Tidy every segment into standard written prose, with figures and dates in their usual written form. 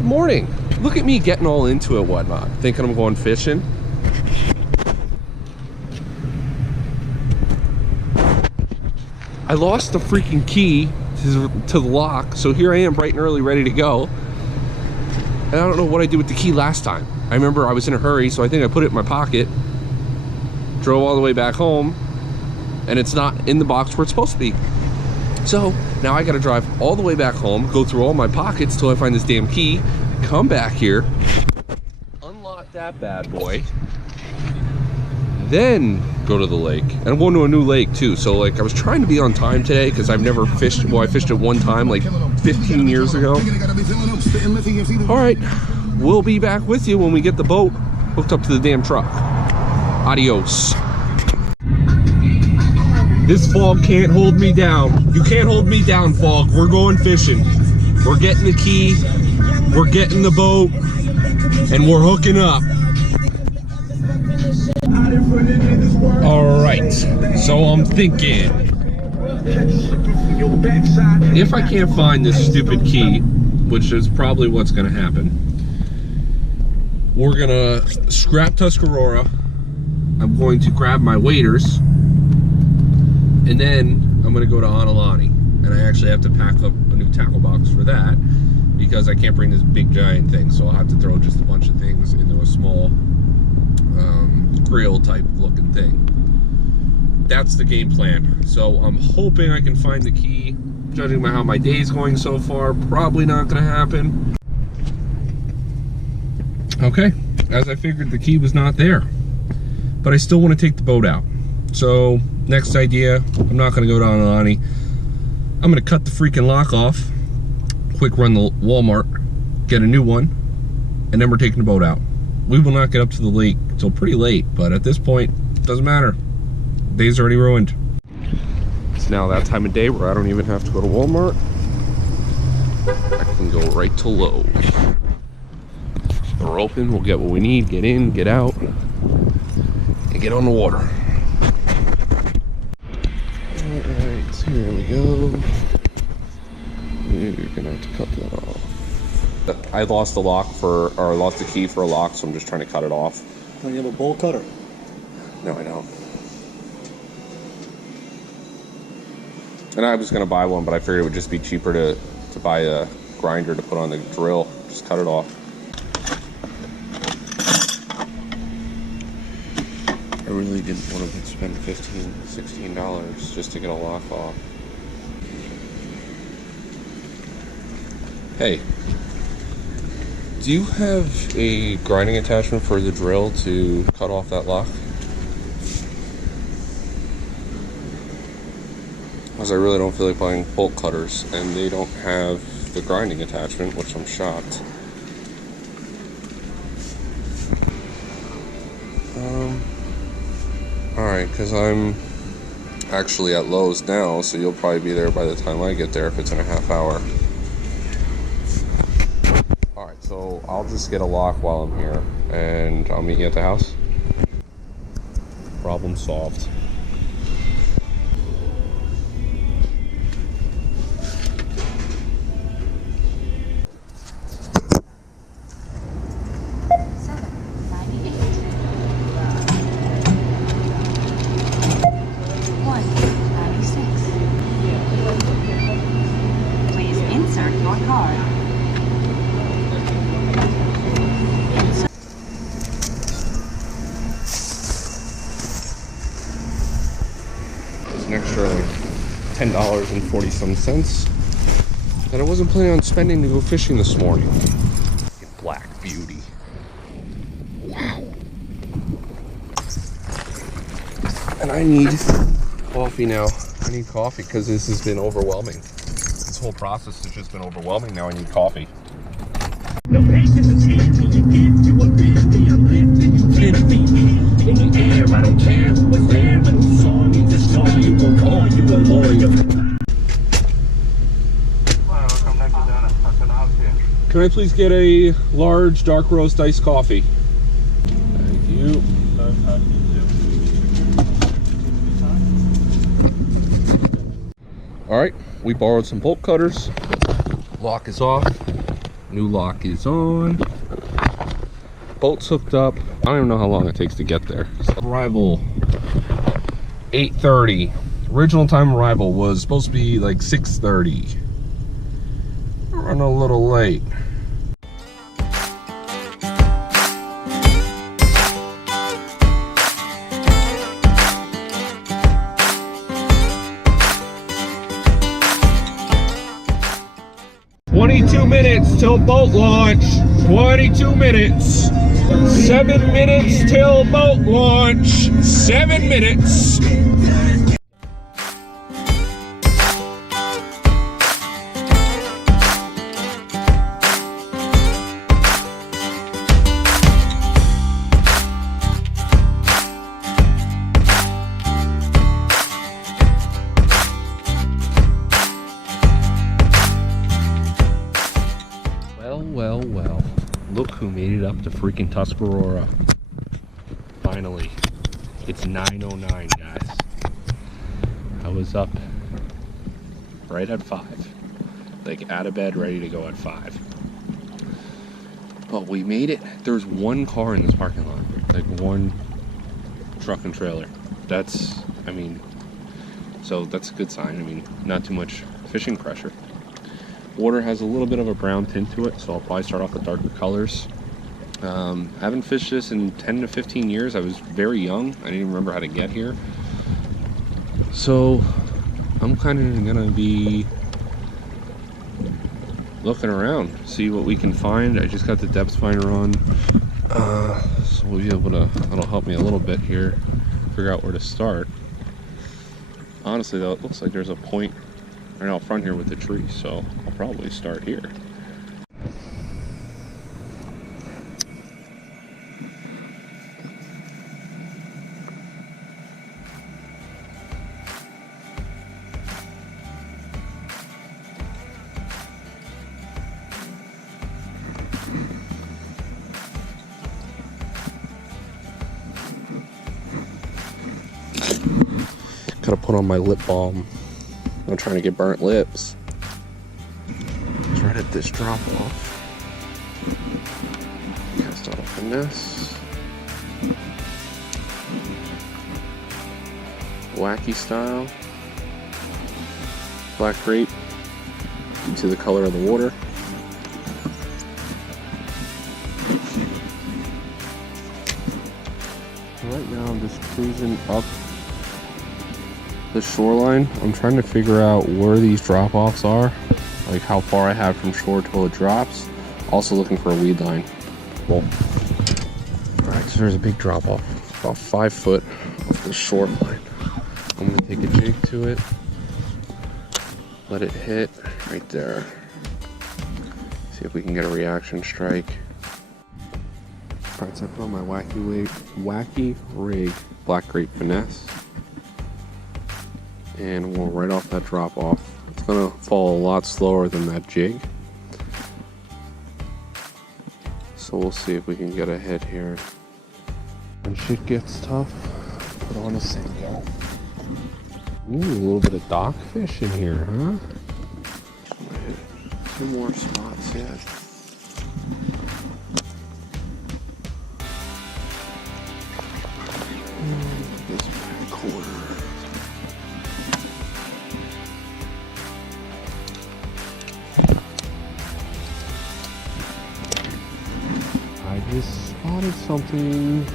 Good morning. Look at me getting all into it, whatnot, thinking I'm going fishing. I lost the freaking key to the lock, so here I am bright and early ready to go. And I don't know what I did with the key last time. I remember I was in a hurry, so I think I put it in my pocket, drove all the way back home, and it's not in the box where it's supposed to be. So now I gotta drive all the way back home, go through all my pockets till I find this damn key, come back here, unlock that bad boy, then go to the lake. And I'm going to a new lake too, so like I was trying to be on time today because I've never fished. Well, I fished it one time like 15 years ago. All right, we'll be back with you when we get the boat hooked up to the damn truck. Adios. This fog can't hold me down. You can't hold me down, fog. We're going fishing. We're getting the key, we're getting the boat, and we're hooking up. All right, so I'm thinking, if I can't find this stupid key, which is probably what's gonna happen, we're gonna scrap Tuscarora. I'm going to grab my waders, and then I'm gonna go to Anilani, and I actually have to pack up a new tackle box for that because I can't bring this big giant thing, so I'll have to throw just a bunch of things into a small grill type looking thing. That's the game plan. So I'm hoping I can find the key. Judging by how my day's going so far, probably not gonna happen. Okay, as I figured, the key was not there, but I still want to take the boat out. So next idea, I'm not gonna go down to Anilani. I'm gonna cut the freaking lock off, quick run the Walmart, get a new one, and then we're taking the boat out. We will not get up to the lake until pretty late, but at this point, it doesn't matter. The day's already ruined. It's now that time of day where I don't even have to go to Walmart. I can go right to Lowe's. We're open, we'll get what we need, get in, get out, and get on the water. Alright, so here we go. You're gonna have to cut that off. I lost the lock or lost the key for a lock, so I'm just trying to cut it off. Don't you have a bolt cutter? No, I don't. And I was gonna buy one, but I figured it would just be cheaper to buy a grinder to put on the drill. Just cut it off. I really didn't want to spend $15, $16 just to get a lock off. Hey. Do you have a grinding attachment for the drill to cut off that lock? Because I really don't feel like buying bolt cutters, and they don't have the grinding attachment, which I'm shocked. Alright, because I'm actually at Lowe's now, so you'll probably be there by the time I get there if it's in a half hour. So I'll just get a lock while I'm here, and I'll meet you at the house. Problem solved. Please insert your card. An extra like $10.40 that I wasn't planning on spending to go fishing this morning. Black beauty. Wow. And I need coffee now. I need coffee because this has been overwhelming. This whole process has just been overwhelming. Now I need coffee. The patience is here when you get to a busy, I'm lifting you 10 feet in the air. I don't care who was there, but who saw me, just saw you, will call you a lawyer. Can I please get a large dark roast iced coffee? Thank you. All right, we borrowed some bolt cutters. Lock is off. New lock is on. Bolt's hooked up. I don't even know how long it takes to get there. Arrival 8:30. Original time arrival was supposed to be like 6:30. We're running a little late. Minutes till boat launch. 22 minutes. 7 minutes till boat launch. 7 minutes. Well, look who made it up to freaking Tuscarora. Finally. It's 9:09, guys. I was up right at 5. Like out of bed, ready to go at 5. But we made it. There's one car in this parking lot. Like one truck and trailer. That's a good sign. I mean, not too much fishing pressure. Water has a little bit of a brown tint to it, so I'll probably start off with darker colors. Haven't fished this in 10 to 15 years. I was very young. I didn't even remember how to get here. So I'm kind of gonna be looking around, see what we can find. I just got the depth finder on, so we'll be able to, that'll help me a little bit here, figure out where to start. Honestly though, it looks like there's a point right out front here with the tree, so I'll probably start here. Gotta put on my lip balm. I'm trying to get burnt lips. It's right at this drop off. Cast out a finesse. Wacky style. Black grape. You see the color of the water. Right now I'm just cruising up the shoreline. I'm trying to figure out where these drop-offs are, like how far I have from shore till it drops. Also looking for a weed line. Well, alright, so there's a big drop-off, about 5 foot off the shoreline. I'm gonna take a jig to it, let it hit right there. See if we can get a reaction strike. Alright, so I put on my wacky rig black grape finesse. And we'll right off that drop off. It's gonna fall a lot slower than that jig. So we'll see if we can get a hit here. When shit gets tough, put on a single. Ooh, a little bit of dock fish in here, huh? Hit 2 more spots yet. This back corner. Just spotted something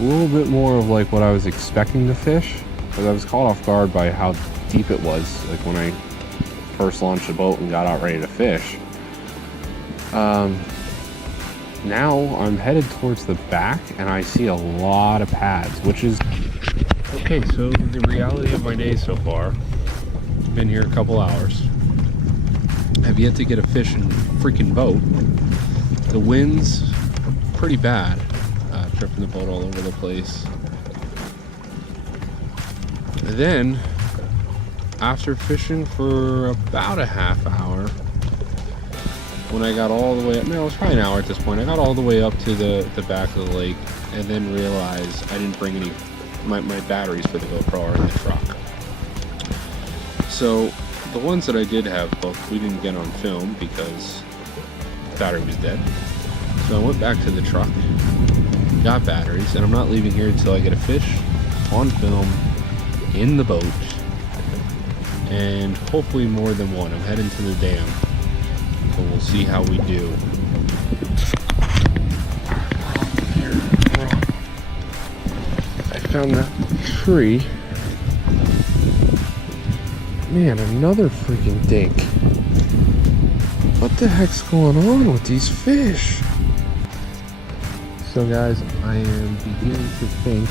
a little bit more of like what I was expecting to fish, because I was caught off guard by how deep it was, like when I first launched the boat and got out ready to fish. Now I'm headed towards the back and I see a lot of pads, which is okay. So the reality of my day so far, been here a couple hours, have yet to get a fish in freaking boat. The wind's pretty bad, tripping the boat all over the place. And then, after fishing for about a half hour, when I got all the way up, no, it was probably an hour at this point, I got all the way up to the back of the lake, and then realized I didn't bring any, my batteries for the GoPro are in the truck. So, the ones that I did have booked, we didn't get on film because battery was dead. So I went back to the truck, got batteries, and I'm not leaving here until I get a fish on film in the boat, and hopefully more than one. I'm heading to the dam, so we'll see how we do. I found that tree. Man, another freaking dink. What the heck's going on with these fish? So guys, I am beginning to think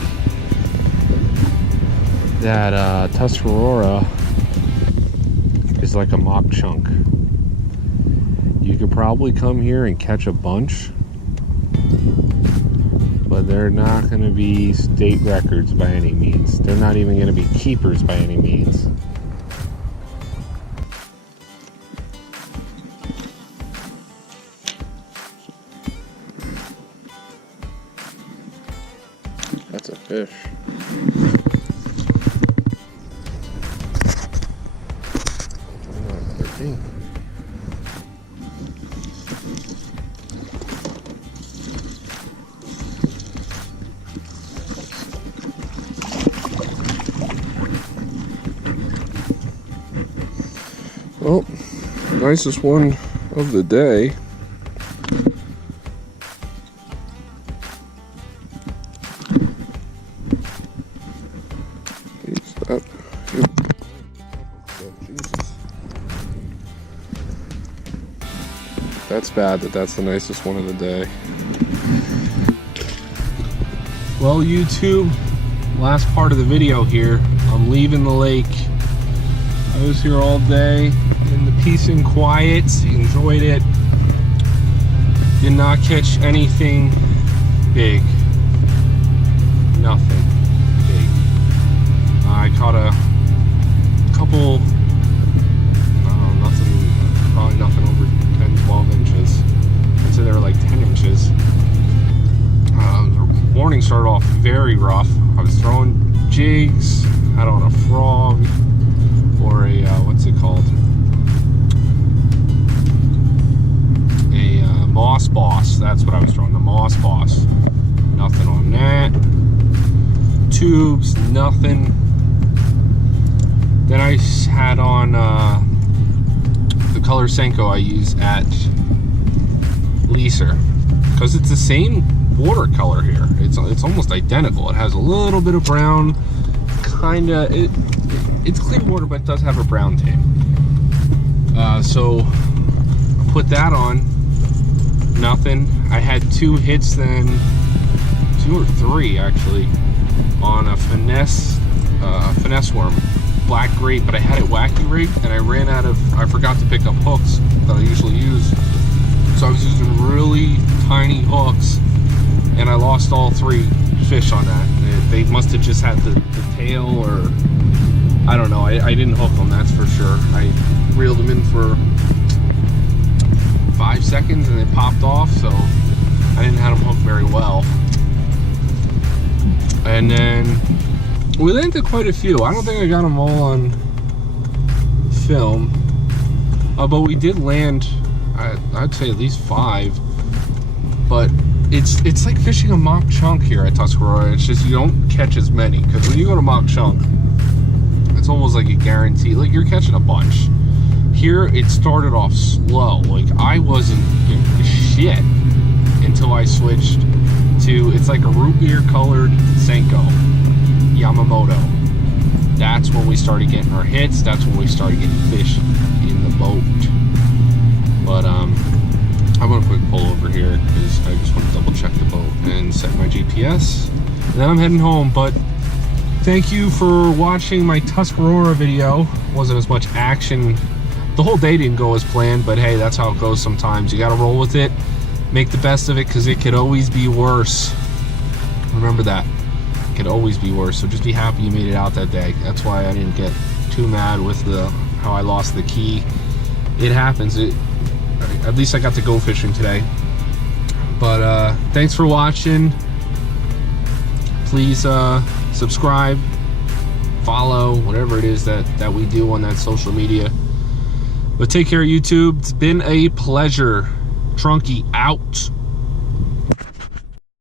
that Tuscarora is like a mock chunk. You could probably come here and catch a bunch, but they're not going to be state records by any means. They're not even going to be keepers by any means. That's a fish. Another thing. Well, nicest one of the day. That's bad that that's the nicest one of the day. Well, YouTube, last part of the video here. I'm leaving the lake. I was here all day in the peace and quiet. Enjoyed it. Did not catch anything big. Nothing big. I caught a couple, probably nothing over 10-12 inches. I'd say they were like 10 inches. The morning started off very rough. I was throwing jigs, had on a frog, or a, what's it called? A moss boss. That's what I was throwing, the moss boss. Nothing on that. Tubes, nothing. Then I had on the color Senko I use at Leaser, because it's the same watercolor here. It's almost identical. It has a little bit of brown, kinda. It's clear water, but it does have a brown tint. So I put that on. Nothing. I had 2 hits then, 2 or 3 actually, on a finesse worm. Black great, but I had it wacky rigged, and I forgot to pick up hooks that I usually use, so I was using really tiny hooks, and I lost all 3 fish on that. They must have just had the tail, or I don't know. I didn't hook them, that's for sure. I reeled them in for 5 seconds and they popped off, so I didn't have them hooked very well. And then we landed quite a few. I don't think I got them all on film, but we did land, I'd say at least 5. But it's like fishing a mock chunk here at Tuscarora. It's just you don't catch as many, because when you go to mock chunk, it's almost like a guarantee, like you're catching a bunch. Here it started off slow. Like I wasn't getting shit until I switched to, it's like a root beer colored Senko Yamamoto. That's when we started getting our hits. That's when we started getting fish in the boat. But I'm gonna quick pull over here because I just want to double check the boat and set my GPS, and then I'm heading home. But thank you for watching my Tuscarora video. Wasn't as much action. The whole day didn't go as planned, but hey, that's how it goes sometimes. You gotta roll with it, make the best of it, because it could always be worse. Remember that. It could always be worse. So just be happy you made it out that day. That's why I didn't get too mad with how I lost the key. It happens. At least I got to go fishing today. But thanks for watching. Please subscribe, follow, whatever it is that we do on that social media. But take care, YouTube. It's been a pleasure. Trunky out.